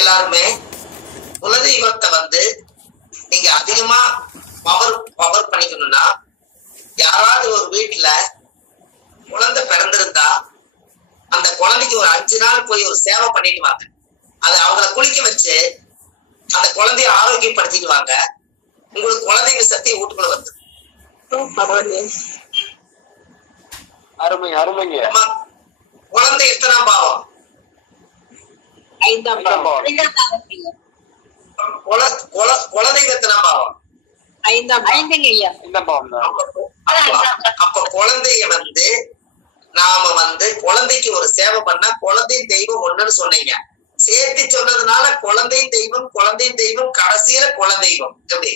எல்லாருமே குலதெய்வத்தை நீங்க அதிகமா பவர் பண்ணிக்கணும்னா, யாராவது ஒரு வீட்டுல குழந்தை பிறந்திருந்தா அந்த குழந்தைக்கு ஒரு 5 நாள் போய் ஒரு சேவை பண்ணிட்டு வாங்க. அது அவங்கள குளிக்க வச்சு அந்த குழந்தைய ஆரோக்கியப்படுத்திட்டு வாங்க. உங்களுக்கு குழந்தைங்க சக்தி வீட்டுக்குள்ள வந்து குழந்தை எத்தனாம் பாவம்? 5ஆம் பாவம். குழந்தைங்க எத்தனாம் பாவம்? 5ஆம் ஐயா. அப்ப குழந்தைய நாம குழந்தைக்கு ஒரு சேவை பண்ணா குழந்தையும் தெய்வம் ஒண்ணுன்னு சொன்னீங்க. சேர்த்து சொன்னதுனால குழந்தையும் தெய்வம் கடைசியில குலதெய்வம். எப்படி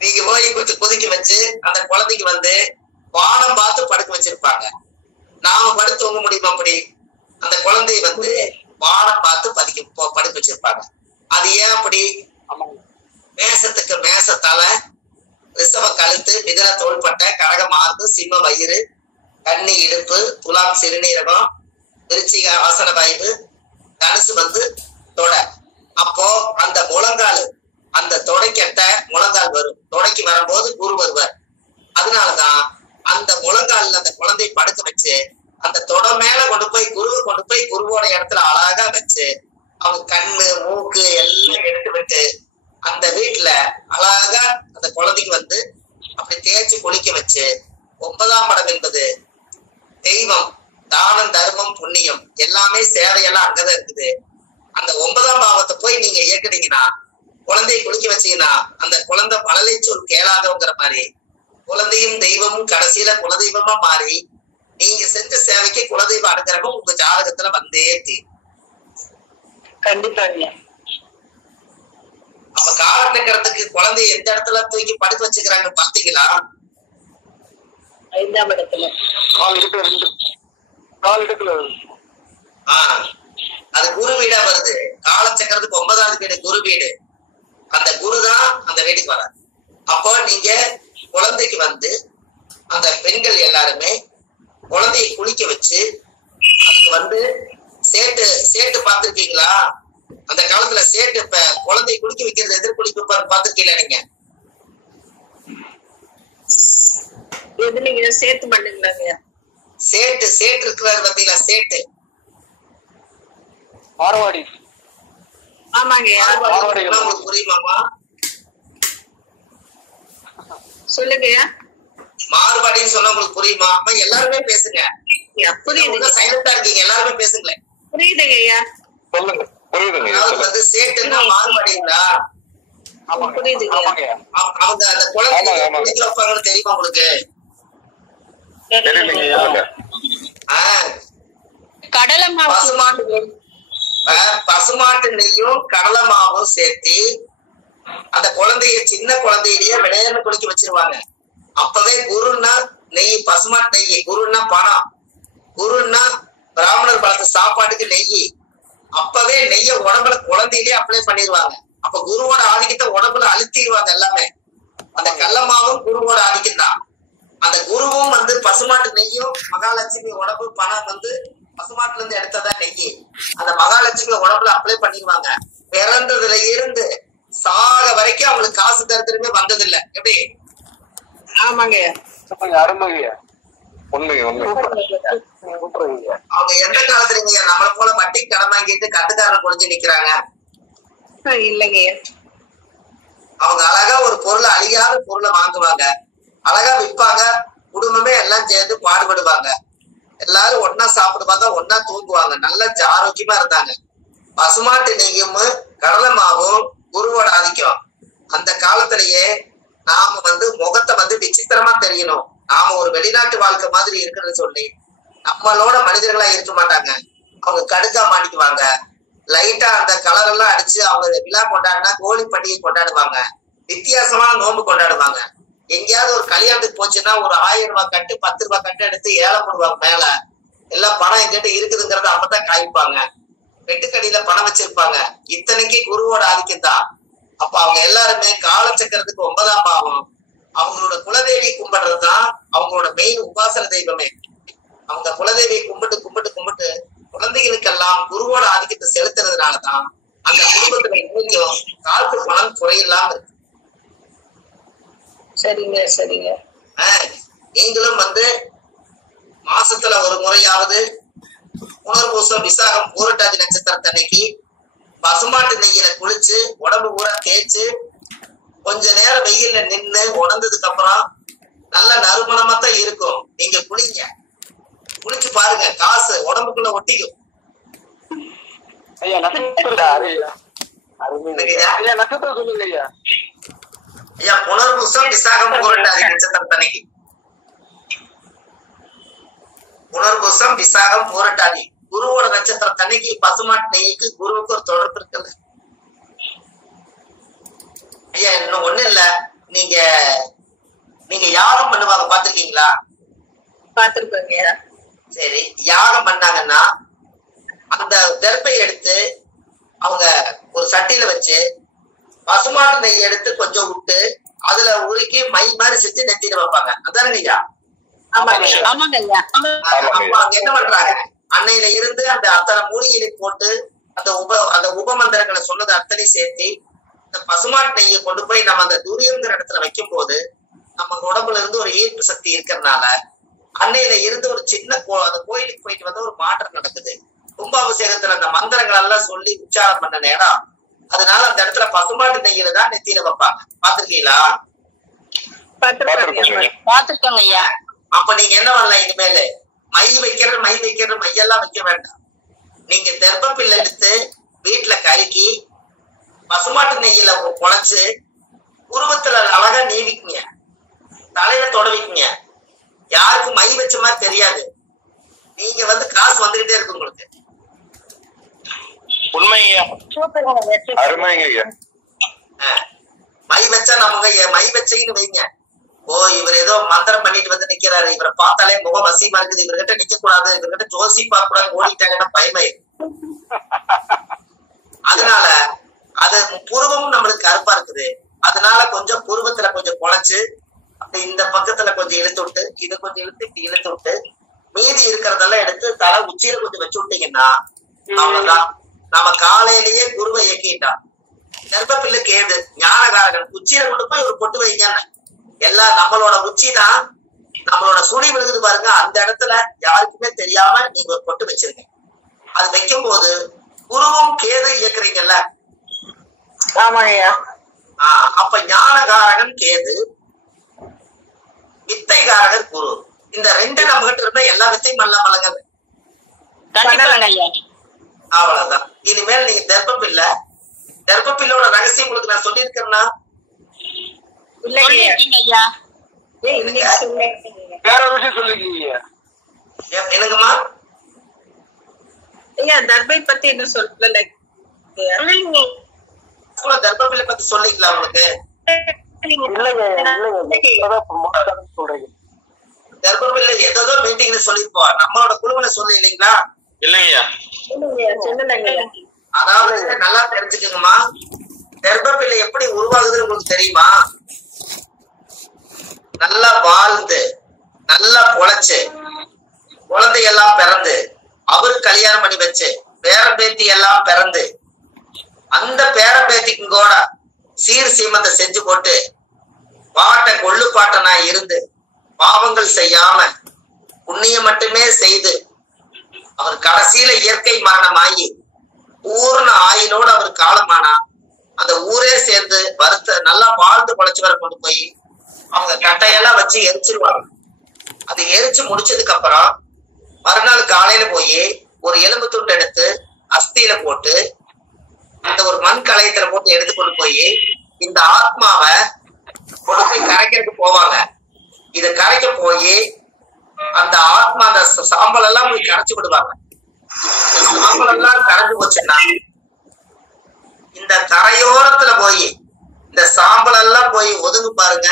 நீங்க போய் கொஞ்சம் கொதிக்க வச்சு அந்த குழந்தைக்கு வானம் பார்த்து படுக்க வச்சிருப்பாங்க. நாம படுத்து தூங்க முடியுமா? அப்படி அந்த குழந்தைய வானம் பார்த்து படுக்க வச்சிருப்பாங்க. அது ஏன் அப்படி? மேசத்துக்கு மேசத்தால ரிஷப கழுத்து, மிதன தோள்பட்டை, கடக மார்பு, சிம்ம வயிறு, கன்னி இடுப்பு, துலாம் சிறுநீரகம், விருச்சிக ஆசன வாய்வு, தனுசு தொடை. அப்போ அந்த முழங்கால், அந்த தொடைக்கட்ட முழங்கால் வரும். தொடைக்கு வரும்போது குரு வருவார். அதனாலதான் அந்த முழங்கால்ல அந்த குழந்தையை படுக்க வச்சு அந்த தொடை மேல கொண்டு போய் குருவோட இடத்துல அழகா வச்சு அவங்க கண்ணு மூக்கு எல்லாம் எடுத்து விட்டு அந்த வீட்டுல அழகா அந்த குழந்தைக்கு அப்படி தேய்ச்சி குளிக்க வச்சு 9ஆம் படம் என்பது தெய்வம், தானம், தர்மம், புண்ணியம் எல்லாமே சேவையெல்லாம் அங்கதான் இருக்குது. அந்த 9ஆம் பாவத்தை போய் நீங்க இயக்குனீங்கன்னா, குழந்தையை குளிக்க வச்சீங்கன்னா, அந்த குழந்தை மழலை சொல் கேளாதவங்கிற மாதிரி குழந்தையும் தெய்வமும் கடைசியில குலதெய்வமா மாறி நீங்க செஞ்ச சேவைக்கு குலதெய்வ அனுகிரகம் உங்க ஜாதகத்துல வந்தே தீரும். கண்டிப்பா. அப்ப காலநேரத்துக்கு குழந்தைய எந்த இடத்துல தூக்கி படுக்க வச்சுக்கிறாங்க பாத்தீங்களா? 5ஆம் இடத்துல. அது குரு வீடா வருது. காலச்சக்கரத்துக்கு 9ஆவது வீடு குரு வீடு. அந்த குருதான் அந்த வீட்டுக்கு வராது. அப்போ நீங்க குழந்தைக்கு அந்த பெண்கள் எல்லாருமே குழந்தையை குளிக்க வச்சு அதுக்கு சேட்டு பார்த்திருக்கீங்களா? அந்த காலத்துல சேட்டு இப்ப குழந்தையை குளிக்க வைக்கிறது எதிர்குளிப்பு பார்த்திருக்கீங்களா நீங்க? சேர்த்து பண்ணுங்களா? சேட்டு இருக்கிறாரு பாத்தீங்களா? சேட்டு மார்வாடி. ஆமாங்க. உங்களுக்கு புரியுமாமா? சொல்லுங்க. மாறுபாடின்னு சொன்னா உங்களுக்கு புரியுமா? அப்ப எல்லாருமே பேசுங்க. புரியுது. சைலண்டா இருக்கீங்க, எல்லாருமே பேசுங்களேன். புரியுதுங்க ஐயா. சொல்லுங்க. புரியுதுங்க. அதாவது சேட்டுன்னா மாறுபாடிங்களா? புரியுது. அவங்க அந்த குழந்தை குளிக்க வைப்பாங்கன்னு தெரியுமா உங்களுக்கு? கடலை மாவு, பசுமாட்டு நெய்யும் கடலை மாவும் சேர்த்து அந்த குழந்தைய சின்ன குழந்தையிலேயே விளையாண்டு குளிக்க வச்சிருவாங்க. அப்பவே குருன்னா நெய், பசுமாட்டு நெய். குருன்னா பணம், குருன்னா பிராமணர் பார்த்த சாப்பாட்டுக்கு நெய். அப்பவே நெய்ய உடம்புல குழந்தையிலேயே அப்ளை பண்ணிடுவாங்க. அப்ப குருவோட ஆதிக்கத்தை உடம்புல அழுத்திடுவாங்க எல்லாமே. அந்த கடலமாவும் குருவோட ஆதிக்கம் தான். அந்த குருவும் பசுமாட்டு நெய்யும் மகாலட்சுமி உடம்பு பணம் பசுமாட்டுல இருந்து எடுத்ததான் நெய். அந்த மகாலட்சுமி உடம்புல அப்ளை பண்ணிடுவாங்க. பிறந்ததுல இருந்து சாக வரைக்கும் அவங்களுக்கு காசு தரத்திலுமே வந்தது இல்ல. எப்படி? ஆமாங்க. அவங்க எந்த காலத்துல நம்மள போல வட்டி கடன் வாங்கிட்டு கட்டுக்காரன் குடிஞ்சு நிக்கிறாங்க? இல்லைங்க. அவங்க அழகா ஒரு பொருளை, அழியாத பொருளை வாங்குவாங்க, அழகா விற்பாங்க. குடும்பமே எல்லாம் சேர்ந்து பாடுபடுவாங்க. எல்லாரும் ஒன்னா சாப்பிடுவாங்க, ஒன்னா தூங்குவாங்க. நல்லா ஆரோக்கியமா இருந்தாங்க. பசுமாட்டு நெய்யும் கடலை மாவும் குருவோட ஆதிக்கம். அந்த காலத்திலேயே நாம முகத்தை விசித்திரமா தெரியணும், நாம ஒரு வெளிநாட்டு வாழ்க்கை மாதிரி இருக்குன்னு சொல்லி நம்மளோட மனிதர்களா இருக்க மாட்டாங்க. அவங்க கடுக்கா மாட்டிக்குவாங்க. லைட்டா அந்த கலர் எல்லாம் அடிச்சு அவங்க விழா கொண்டாடினா கோழி பண்டிகை கொண்டாடுவாங்க. வித்தியாசமான நோன்பு கொண்டாடுவாங்க. எங்கேயாவது ஒரு கல்யாணத்துக்கு போச்சுன்னா ஒரு 1000 ரூபாய் கட்டு, 10 ரூபாய் கட்டு எடுத்து ஏலம் போடுவாங்க. மேல எல்லாம் பணம் எங்கிட்ட இருக்குதுங்கிறத அப்பதான் காய்ப்பாங்க. வெட்டுக்கடியில பணம் வச்சிருப்பாங்க. இத்தனைக்கு குருவோட ஆதிக்கம் தான். அப்ப அவங்க எல்லாருமே காலச்சக்கரத்துக்கு 9ஆம் பாவம் அவங்களோட குலதெய்வி கும்பிடுறதுதான் அவங்களோட மெயின் உபாசன தெய்வமே. அவங்க குலதெய்வை கும்பிட்டு கும்பிட்டு கும்பிட்டு குழந்தைகளுக்கெல்லாம் குருவோட ஆதிக்கத்தை செலுத்துறதுனாலதான் அந்த குடும்பத்துல இன்னைக்கும் காட்டு பணம் குறையில்லாம இருக்கு. சரிங்க சரிங்க. நீங்களும் மாசத்துல ஒரு முறையாவது புனர்பூசம் விசாகம் பூரட்டாதி நட்சத்திரத்தன்னைக்கு பசுமாட்டு நெய்யில குளிச்சு உடம்பு பூரா தேய்ச்சு கொஞ்ச நேரம் வெயில்ல நின்று உணர்ந்ததுக்கு அப்புறம் நல்ல நறுமணமா தான் இருக்கும். நீங்க குளிங்க, குளிச்சு பாருங்க, காசு உடம்புக்குள்ள ஒட்டிக்கும். ஐயா புனர்பூசம் விசாகம் பூரட்டாதி நட்சத்திரத்தன்னைக்கு, புனர்பூசம் விசாகம் பூரட்டாதி குருவோட நட்சத்திரத்தன்னைக்கு பசுமாட்டு நெய்க்கு குருவுக்கு ஒரு தொடர்பு இருக்குல்ல ஐயா. இன்னும் ஒண்ணு இல்ல, நீங்க நீங்க யாகம் பண்ணுவாங்க பாத்திருக்கீங்களா? பாத்திருக்கீங்க. சரி, யாகம் பண்ணாங்கன்னா அந்த தர்பை எடுத்து அவங்க ஒரு சட்டியில வச்சு பசுமாட்டு நெய் எடுத்து கொஞ்சம் விட்டு அதுல உருக்கி மை மாதிரி செஞ்சு நெத்தியில வைப்பாங்க. அதானுங்க ஐயா? ஆமாங்க ஐயா. அப்ப அங்க என்ன பண்றாங்க, அன்னையில இருந்து அந்த அத்தனை மூலிகையை போட்டு அந்த உபமந்திரங்களை சொன்னது அத்தனை சேர்த்து இந்த பசுமாட்டு நெய்யை கொண்டு போய் நம்ம அந்த துரியங்கிற இடத்துல வைக்கும் போது நம்ம உடம்புல இருந்து ஒரு ஈர்ப்பு சக்தி இருக்கிறதுனால அன்னையில இருந்து ஒரு சின்ன அந்த கோயிலுக்கு போயிட்டு வந்து ஒரு மாற்றம் நடக்குது. கும்பாபிஷேகத்துல அந்த மந்திரங்கள் எல்லாம் சொல்லி உச்சாரம் பண்ண நேரம் அதனால அந்த இடத்துல பசுமாட்டு நெய்யில தான் நெத்தியில வைப்பாங்க. பாத்திருக்கீங்களா? பாத்திருக்கோங்க ஐயா. அப்ப நீங்க என்ன பண்ணலாம், இனிமேலு மை வைக்கிறது மையெல்லாம் வைக்க வேண்டாம். நீங்க தெர்பப்பில் எடுத்து வீட்டுல கருக்கி பசுமாட்டு நெய்யில குழைச்சு உருவத்துல அழகா நீவிக்குங்க, தலையில தொடவிக்குங்க. யாருக்கும் மை வச்ச மாதிரி தெரியாது. நீங்க காசு வந்துகிட்டே இருக்கு உங்களுக்கு. மை வச்சா நமக்கு மை வச்சீங்கன்னு வைங்க, ஓ இவர் ஏதோ மந்திரம் பண்ணிட்டு நிக்கிறாரு, இவரை பார்த்தாலே முகம் வசியமா இருக்குது, இவர்கிட்ட நிக்க கூடாது, இவர்கிட்ட ஜோசி பார்க்க கூடாது ஓடிட்டாங்கன்னா பயமே. அதனால அது புருவமும் நம்மளுக்கு கருப்பா இருக்குது. அதனால கொஞ்சம் புருவத்துல கொஞ்சம் குழைச்சு அப்படி இந்த பக்கத்துல கொஞ்சம் இழுத்து விட்டு இதை கொஞ்சம் இழுத்து இப்படி இழுத்து விட்டு மீதி இருக்கிறதெல்லாம் எடுத்து தலை உச்சியில கொஞ்சம் வச்சு விட்டீங்கன்னா அவ்வளவுதான். நம்ம காலையிலேயே குருவை இயக்கிட்டான். கர்ப்பப்பிள்ளை கேது ஞானகாரகன் உச்சியில கொண்டு போய் ஒரு பொட்டு வைங்கன்னு எல்லாம் நம்மளோட உச்சி தான் நம்மளோட சுழி விழுகுது பாருங்க, அந்த இடத்துல யாருக்குமே தெரியாம நீங்க ஒரு பொட்டு வச்சிருங்க. அது வைக்கும் போது குருவும் கேது இயக்குறீங்கல்ல. ஆமாங்கய்யா. அப்ப ஞானகாரகன் கேது, வித்தைகாரகர் குரு, இந்த ரெண்டு நம்ம கிட்ட இருந்தா எல்லா வித்தையும் நல்லா பழங்க. அவ்வளவுதான். இனிமேல் நீங்க தர்ப்பப்பிள்ளோட ரகசியம் உங்களுக்கு நான் சொல்லியிருக்கேன்னா என்னங்கம்மா தர்பை பத்தி என்ன சொல்ல தர்ப்பப்பிள்ளை பத்தி சொல்லிக்கலாம் உங்களுக்கு. தர்ப்பப்பிள்ளை ஏதோ மீட்டிங்ல சொல்லிருப்போம், நம்மளோட குழுவில சொல்லி இல்லைங்களா? இல்லைங்கய்யா. அதாவது நல்லா தெரிஞ்சுக்கங்கம்மா, கர்ப்பப்பிள்ளை எப்படி உருவாகுதுன்னு உங்களுக்கு தெரியுமா? நல்லா வாழ்ந்து நல்லா பொழைச்சு குழந்தையெல்லாம் பிறந்து அவரு கல்யாணம் பண்ணி வச்சு பேரம்பேத்தி எல்லாம் பிறந்து அந்த பேரம்பேத்திக்கும் கூட சீர் சீமந்த செஞ்சு போட்டு பாட்ட கொள்ளு பாட்டனா இருந்து பாவங்கள் செய்யாம புண்ணியம் மட்டுமே செய்து அவர் கடைசியில இயற்கை மரணமாகி பூர்ண ஆயிலோடு அவர் காலமானா அந்த ஊரே சேர்ந்து வருத்த நல்லா வாழ்ந்து பொழைச்சு வர கொண்டு போய் அவங்க கட்டையெல்லாம் வச்சு எரிச்சிருவாங்க. அது எரிச்சு முடிச்சதுக்கு அப்புறம் மறுநாள் காலையில போய் ஒரு எலும்பு துண்டு எடுத்து அஸ்தியில போட்டு அந்த ஒரு மண் கலையத்துல போட்டு எடுத்து கொண்டு போய் இந்த ஆத்மாவை கொண்டு போய் கரைக்கிறதுக்கு போவாங்க. இத கரைக்க போய் அந்த ஆத்மா அந்த சாம்பல் எல்லாம் போய் கரைச்சு விடுவாங்க. சாம்பல் எல்லாம் கரைஞ்சு போச்சுன்னா இந்த கரையோரத்துல போய் இந்த சாம்பல் எல்லாம் போய் ஒதுங்கு பாருங்க.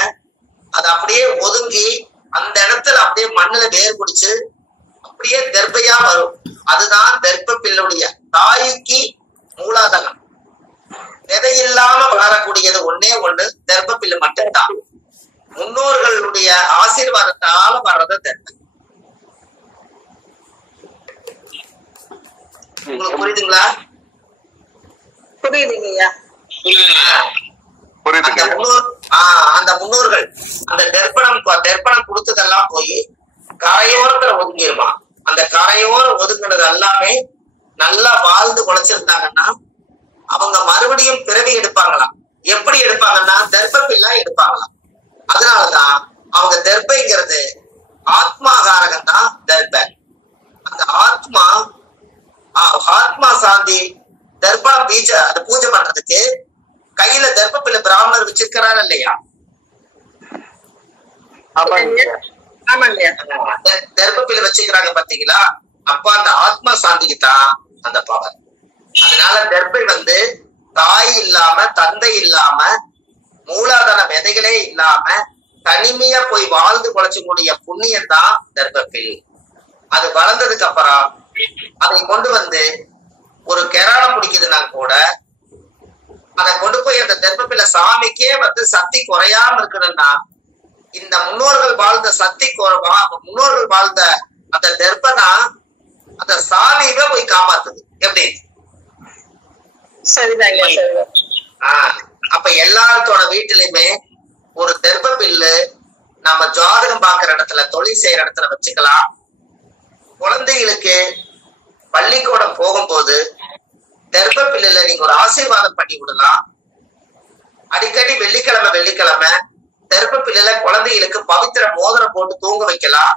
அது அப்படியே ஒதுங்கி அந்த இடத்துல அப்படியே மண்ணுல வேர் பிடிச்சு அப்படியே கர்ப்பையா வரும். அதுதான் கர்ப்பப்பிள்ளுடைய தாய்க்கு மூலாதாரம். விதையில்லாம வளரக்கூடியது ஒன்னே ஒண்ணு கர்ப்பப்பிள்ளை மட்டும்தான். முன்னோர்களுடைய ஆசீர்வாதத்தால வர்றத தர்ப்பம். உங்களுக்கு புரியுதுங்களா? புரியுதுங்க ஐயா. அந்த முன்னோர்கள் அந்த தர்ப்பணம் கொடுத்ததெல்லாம் போய் கரையோரத்துல ஒதுங்கிருமா. அந்த கரையோரம் ஒதுங்கினது எல்லாமே நல்லா வாழ்ந்து உழைச்சிருந்தாங்கன்னா அவங்க மறுபடியும் பிறவி எடுப்பாங்களாம். எப்படி எடுப்பாங்கன்னா தர்ப்பப்பில்லா எடுப்பாங்களாம். அதனாலதான் அவங்க தர்ப்பைங்கிறது ஆத்மாகாரகம் தான் தர்ப்ப. அந்த ஆத்மா சாந்தி தர்ப்பணம் அது பூஜை பண்றதுக்கு கையில தர்ப்பப்பில்ல பிராமணர் வச்சிருக்கிறாரு இல்லையா? தர்ப்பப்பில்ல வச்சுக்கிறாங்க பாத்தீங்களா? அப்ப அந்த ஆத்மா சாந்திக்கு தான் அந்த பவர். அதனால தர்ப்பை தாய் இல்லாம தந்தை இல்லாம மூலாதார விதைகளே இல்லாம தனிமையா போய் வாழ்ந்து குழைச்சக்கூடிய புண்ணியம் தான் தர்ப்பப்பில். அது வளர்ந்ததுக்கு அப்புறம் அதை கொண்டு ஒரு கெராடம் பிடிக்குதுன்னா கூட அதை கொண்டு போய் அந்த தர்ப்பப்பில்ல சாமிக்கே சக்தி குறையாம இருக்கணும்னா இந்த முன்னோர்கள் வாழ்ந்த முன்னோர்கள் வாழ்ந்த அந்த தர்ப்பனா அந்த சாமியவே போய் காப்பாத்துது. எப்படி? அப்ப எல்லாத்தோட வீட்டிலுமே ஒரு தர்ப்பப்பில்லு நம்ம ஜாதகம் பாக்குற இடத்துல தொழில் செய்யற இடத்துல வச்சுக்கலாம். குழந்தைகளுக்கு பள்ளிக்கூடம் போகும்போது தர்ப்பப்பில்லுல நீங்க ஒரு ஆசீர்வாதம் பண்ணி விடலாம். அடிக்கடி வெள்ளிக்கிழமை தர்ப்பப்பில்லுல குழந்தைகளுக்கு பவித்திர மோதிரம் போட்டு தூங்க வைக்கலாம்.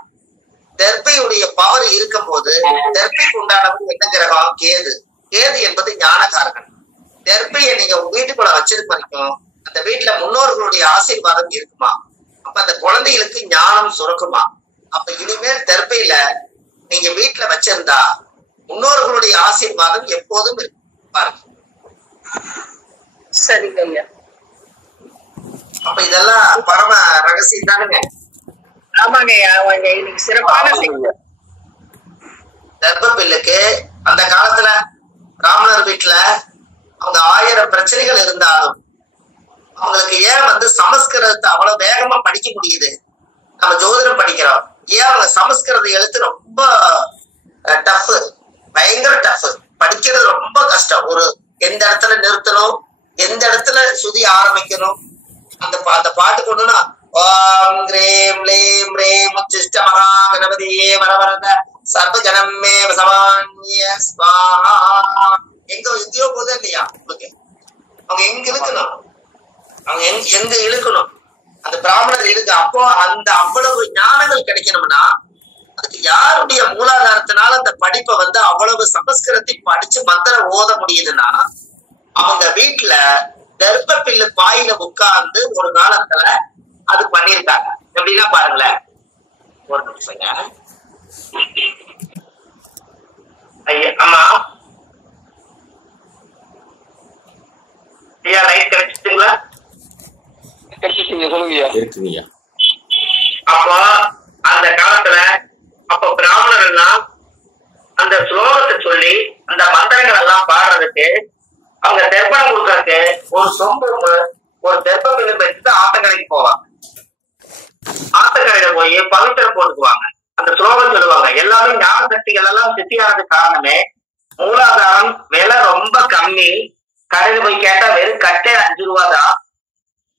தர்ப்பையுடைய பவர் இருக்கும் போது தர்ப்பைக்கு உண்டானது என்ன கிரகம்? கேது. கேது என்பது ஞானகாரகன். தர்ப்பையை நீங்க உங்க வீட்டுக்குள்ள வச்சிருக்க வரைக்கும் அந்த வீட்டுல முன்னோர்களுடைய ஆசீர்வாதம் இருக்குமா? அப்ப அந்த குழந்தைகளுக்கு ஞானம் சுரக்குமா? அப்ப இனிமேல் தர்ப்பையில நீங்க வீட்டுல வச்சிருந்தா முன்னோர்களுடைய ஆசீர்வாதம் எப்போதும் இருக்கு. பாருங்க. சரிங்க ஐயா. அப்ப இதெல்லாம் பரம ரகசியம் தானுங்க. ஆமாங்க ஐயா. இன்னைக்கு சிறப்பான தர்ப்பப்பில்லுக்கு அந்த காலத்துல பிராமணர் வீட்டுல அவங்க 1000 பிரச்சனைகள் இருந்தாலும் அவங்களுக்கு ஏன் சமஸ்கிருதத்தை அவ்வளவு வேகமா படிக்க முடியுது? நம்ம ஜோதிடம் படிக்கிறோம். ஏன் அவங்க சமஸ்கிருத எழுத்து ரொம்ப டஃப், பயங்கர டஃப், படிக்கிறது ரொம்ப கஷ்டம். எந்த இடத்துல நிறுத்தணும், எந்த இடத்துல சுதி ஆரம்பிக்கணும், அந்த பாட்டு கொண்டுனா ஓம் கிரீம் க்ளீம் ரீம் உச்சிஷ்ட மகா கணபதியே வரவரத சர்வஜனமே சமான்ய ஸ்வாஹா. எங்கேயோ போதே இல்லையா உங்களுக்கு? அவங்க எங்க இழுக்கணும், அவங்க எங்க இழுக்கணும், அந்த பிராமணர் இருக்கு. அப்போ அந்த அவ்வளவு ஞானங்கள் கிடைக்கணும்னா அதுக்கு யாருடைய மூலாதாரத்தினால அந்த படிப்பை அவ்வளவு சமஸ்கிருதத்தை படிச்சு மந்திரம் ஓத முடியுதுன்னா அவங்க வீட்டுல தர்ப்பப்பில்லு பாயில உட்கார்ந்து ஒரு காலத்துல அது பண்ணிருக்காங்க. எப்படின்னா பாருங்களேன், ஒரு நிமிஷங்க ஐயா. அம்மா ஐயா லைட் கிடைச்சிட்டுங்களா? இருக்குங்கய்யா. அப்போ அந்த காலத்துல அப்ப பிராமணர் எல்லாம் அந்த ஸ்லோகத்தை சொல்லி அந்த மந்திரங்கள் எல்லாம் பாடுறதுக்கு அவங்க தெர்ப்பணம் கொடுக்கறதுக்கு ஒரு சொம்பு ஒரு தெர்ப்பம் வச்சுட்டு ஆத்தங்கரைக்கு போவாங்க. ஆத்தங்கரையில போய் பவித்திரம் போட்டுக்குவாங்க. அந்த ஸ்லோகம் சொல்லுவாங்க. எல்லாமே ஞான சக்திகள் எல்லாம் சித்தியானது காரணமே மூலாதாரம் விலை ரொம்ப கம்மி. கடையில போய் கேட்டா வெறும் கட்டே 5 ரூபா தான்.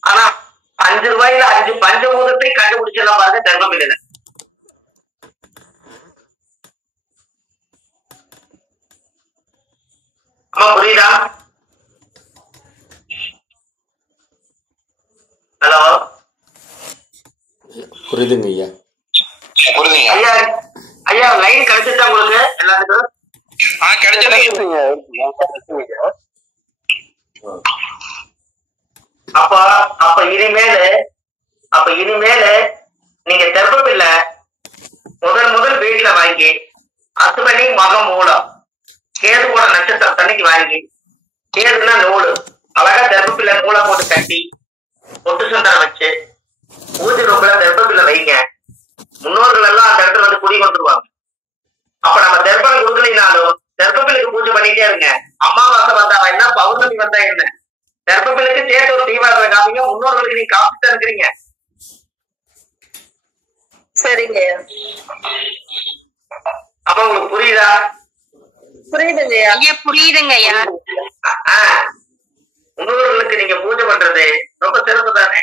ஆனா 5 ரூபாயில 5 பஞ்சபூதத்தை கண்டுபிடிச்சலாம் பாருங்க தர்மபில்ல. அம்மா புரியுதா? ஹலோ, புரியுதுங்க ஐயா. புரியுதுங்க ஐயா. ஐயா லைன் கிடைச்சிட்டா உங்களுக்கு எல்லாத்துக்கும்? கிடைச்சிருங்க. அப்ப இனிமேலு நீங்க தெர்ப்பப்பில்ல முதல் வீட்டுல வாங்கி அசுவனி மகம் மூலம் கேது கூட நட்சத்திரம் தண்ணிக்கு வாங்கி கேதுன்னா நூலு அழகா தெர்ப்பப்பில்ல மூளை போட்டு கட்டி பொட்டு சுந்தரம் வச்சு பூஜை ரூபல தெர்ப்பப்பில்ல வைங்க. முன்னோர்கள் எல்லாம் அந்த இடத்துல குடி கொண்டுருவாங்க. அப்ப நம்ம தெர்ப்பம் கொடுக்கலினாலும் தெர்ப்பப்பில்லுக்கு பூஜை பண்ணிட்டே இருங்க. அமாவாசை வந்தா என்ன, பௌர்ணமி வந்தா என்ன, தெர்ப்பப்பில்லுக்கு சேர்த்து ஒரு தீபாவளி காமிங்க. முன்னோர்களுக்கு நீங்க காப்பிட்டு இருக்கிறீங்க. சரிங்க. அப்ப உங்களுக்கு புரியுதா? புரியுதுங்கய்யா. ஐயா புரியுதுங்க ஐயா. முன்னோர்களுக்கு நீங்க பூஜை பண்றது ரொம்ப சிறப்பு தானே.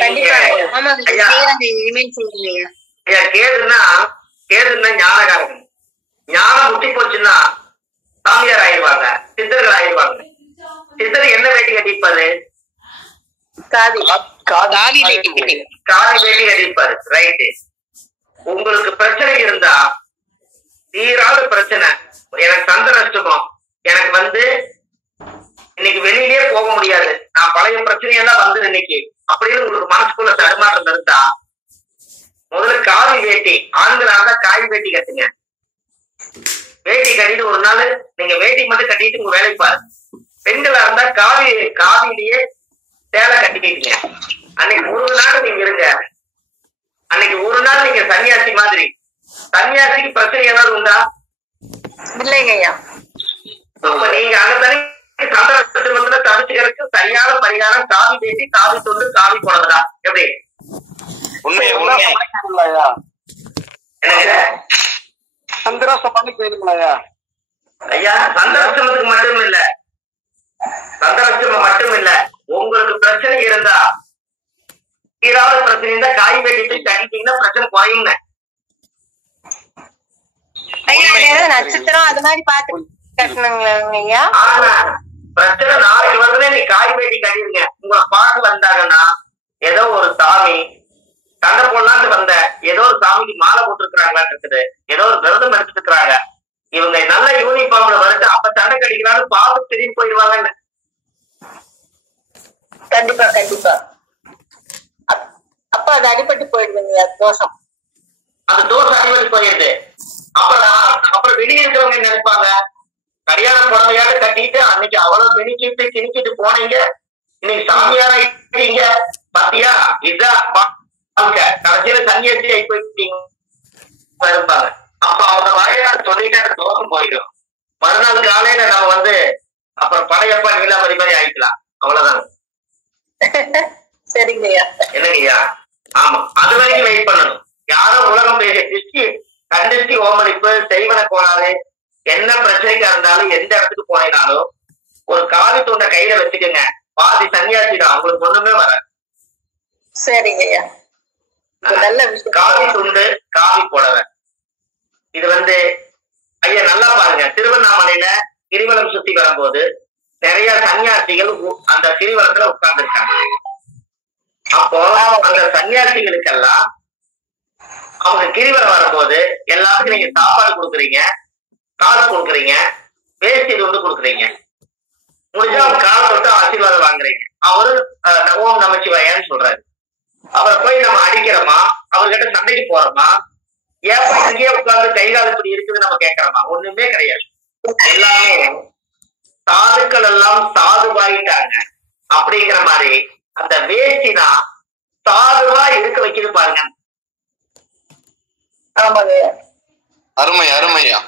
கண்டிப்பா. ஆமாங்க ஐயா, செய்யறேங்க, இனிமேல் செய்யுங்க. ஐயா, கேதுன்னா ஞானகாரகம். ஞானம் முட்டி போச்சுன்னா சாமியார் ஆயிடுவாங்க, சித்தர்கள் ஆயிடுவாங்க. சித்தர் என்ன வேட்டி கட்டிப்பாரு? காதி காவி வேட்டி கட்டி. காதி வேட்டி கட்டிப்பாரு. ரைட்டு. உங்களுக்கு பிரச்சனை இருந்தா, தீராத பிரச்சனை, எனக்கு சந்த நஷ்டமோ, எனக்கு இன்னைக்கு வெளியிலேயே போக முடியாது, நான் பழைய பிரச்சனையெல்லாம் இன்னைக்கு அப்படின்னு உங்களுக்கு மனசுக்குள்ள தடுமாற்றம் இருந்தா, முதல்ல காவி வேட்டி, ஆண்களா இருந்தா காவி வேட்டி கட்டுங்க. வேட்டி கட்டிட்டு ஒரு நாள் நீங்க வேட்டி மட்டும் கட்டிட்டு உங்க வேலைக்கு பாருங்க. பெண்களா இருந்தா காவிலேயே சேலை கட்டிக்கிட்டீங்க. அன்னைக்கு ஒரு நாள் நீங்க இருங்க. அன்னைக்கு ஒரு நாள் நீங்க சன்னியாசி மாதிரி. சன்னியாசிக்கு பிரச்சனை ஏதாவது உண்டா? இல்லைங்க ஐயா. அப்ப நீங்க அந்த சந்தர்ப்பத்துல தவிச்சுக்கிறதுக்கு சரியான பரிகாரம் காவி வேட்டி, காவி தொண்டு, காவி போனதுதான். எப்படி? ஐயா, சந்திராஷ்டமத்துக்கு மட்டும் இல்ல, சந்திராஷ்டமம் மட்டும் இல்ல, உங்களுக்கு பிரச்சனை இருந்தா, தீராத பிரச்சனை இருந்தா காய் வேட்டி கட்டிட்டீங்கன்னா பிரச்சனை குறையுங்க. நட்சத்திரம் அது மாதிரி பாத்து கட்டணுங்களா ஐயா? பிரச்சனை நாளைக்கு வருதுன்னா நீ காய் வேட்டி கட்டிடுங்க. உங்களை பார்க்க வந்தாங்கன்னா ஏதோ ஒரு சாமி சண்டை போடலான்னு வந்த, ஏதோ ஒரு சாமிக்கு மாலை போட்டுருக்காங்களான்னு இருக்குது, ஏதோ ஒரு விரதம் எடுத்துட்டு இருக்கிறாங்க, இவங்க நல்ல யூனிஃபார்ம்ல வருது, அப்ப சண்டை கடிக்கிறான்னு பார்த்து திரும்பி போயிடுவாங்கன்னு. கண்டிப்பா கண்டிப்பா. அப்ப அது அடிபட்டு போயிடுதுங்க தோஷம். அந்த தோஷம் அடிபட்டு போயிடுது. அப்புறம் வெளியே இருக்கிறவங்க நினைப்பாங்க, கல்யாண புடவையாவது கட்டிட்டு அன்னைக்கு அவ்வளவு மினிக்கிட்டு கிணிக்கிட்டு போனீங்க, இன்னைக்கு சாமியாரா இருக்கீங்க பாத்தியா, இதுதான் கடைசியில சன்னியாசி ஆகி போயிட்டீங்க இருப்பாங்க. அப்ப அவங்க வாயில சொல்லிட்டு தோஷம் போயிடும். மறுநாள் காலையில நம்ம அப்புறம் படையப்பா நீலாமதி மாதிரி ஆயிக்கலாம். அவ்வளவுதான். சரிங்கய்யா. என்னங்கய்யா? ஆமா, அது வரைக்கும் வெயிட் பண்ணணும். யாரும் உலகம் பேசிய திருஷ்டி கண்டிஷ்டி ஓமளிப்பு செய்வன கோளாறு என்ன பிரச்சனைக்கா இருந்தாலும் எந்த இடத்துக்கு போனாலும் ஒரு காவி துண்டை கையில வச்சுக்கோங்க. பாதி சன்னியாசி தான், உங்களுக்கு ஒண்ணுமே வராது. சரிங்கய்யா. காவி துண்டு, காவி புடவை. இது ஐயா நல்லா பாருங்க, திருவண்ணாமலையில கிரிவலம் சுத்தி வரும்போது நிறைய சன்னியாசிகள் அந்த கிரிவலத்துல உட்கார்ந்து இருக்காங்க. அப்போ அந்த சன்னியாசிகளுக்கெல்லாம் அவங்க கிரிவலம் வரும்போது எல்லாத்துக்கும் நீங்க சாப்பாடு கொடுக்குறீங்க, காசு கொடுக்குறீங்க, வேஷ்டி துண்டு கொடுக்குறீங்க. முடிஞ்சா அவங்க காலை தொட்டு ஆசீர்வாதம் வாங்குறீங்க. அவரு ஓம் நமச்சிவாயான்னு சொல்றாரு. அவரை போய் நம்ம அடிக்கிறோமா, அவர்கிட்ட சண்டைக்கு போறோமா, ஏப்பா இங்கேயே உட்கார்ந்து கைகால இப்படி இருக்குது நம்ம கேட்கறோமா? ஒண்ணுமே கிடையாது. எல்லாமே சாதுக்கள் எல்லாம் சாதுவாயிட்டாங்க அப்படிங்கிற மாதிரி அந்த வேஷ்டினா சாதுவா இருக்க வைக்கிறது பாருங்க. அருமை அருமையா.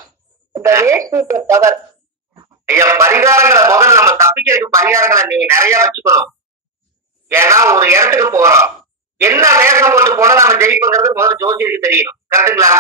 ஐயா, பரிகாரங்களை முதல்ல நம்ம தப்பிக்கிறதுக்கு பரிகாரங்களை நீங்க நிறைய வச்சுக்கணும். ஏன்னா ஒரு இடத்துக்கு போறோம், என்ன வேஷம் போட்டு போனா நம்ம ஜெயிப்புங்கிறது முதல்ல ஜோசியருக்கு தெரியணும். கரெக்டுங்களா?